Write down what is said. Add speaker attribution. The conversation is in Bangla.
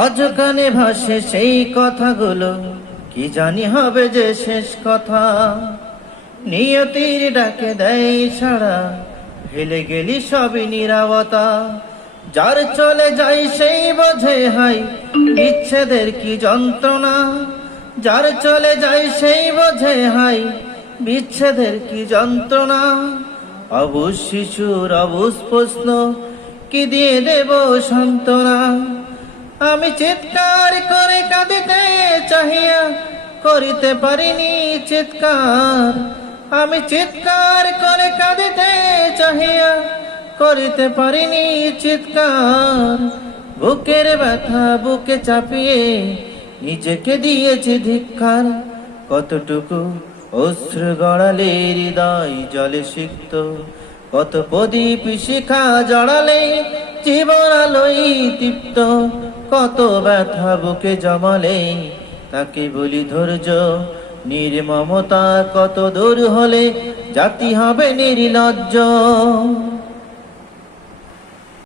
Speaker 1: আজ কানে ভাসে সেই কথাগুলো। কি জানি হবে যে শেষ কথা। নিয়তির ডাকে দেয় ছাড়া হেলে গেলি সবই নিরাবতা। যার চলে যাই সেই বোঝে, হাই, বিচ্ছেদের কি যন্ত্রণা? যার চলে যাই সেই বোঝে, হাই, বিচ্ছেদের কি যন্ত্রণা? অবুজ শিশুর অবুজ প্রশ্ন, কি দিয়ে দেব সান্ত্বনা? আমি চিৎকার করে কাঁদিতে চাহিয়া করিতে পারিনি চিৎকার। আমি চিৎকার করে কাঁদিতে চাহিয়া করিতে পারিনি চিৎকার। বুকের ব্যথা বুকে চাপিয়ে নিজেকে দিয়েছি ধিক্ষার কতটুকু অশ্রু গড়ালে হৃদয় জলে সিক্ত। কত প্রদীপ শিখা জড়ালে জীবন আলোই তৃপ্ত কত ব্যথা বুকে জমালে তাকে বলি ধৈর্য। নির্মমতা কত দূর হলে জাতি হবে নির্লজ্জ।